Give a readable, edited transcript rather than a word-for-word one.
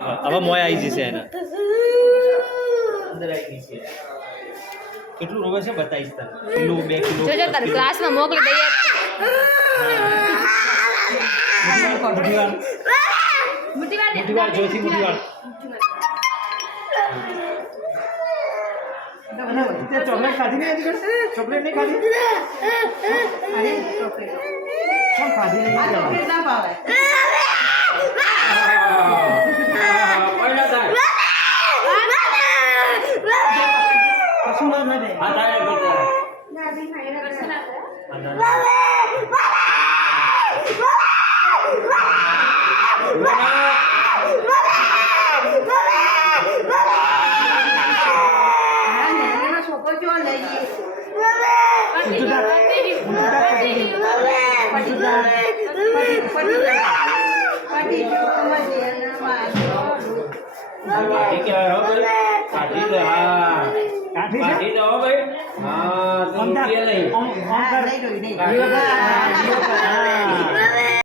હવે મોય આવી જશે એને અંદર આવી ગઈ છે કેટલું રોવે છે બતાવીશ તને કિલો 2 કિલો જો તાર ક્લાસમાં મોકલી દઈએ મુઠીવાર જોથી મુઠીવાર ચોકલેટ ખાધી નહીં ચોકલેટ નહીં ખાધી અરે ચોકલેટ શું ખાધી નહીં ચોકલેટ ના ભાવે કશું ના મળે આ તારે બેટા દાદી ખાઈને કશું ના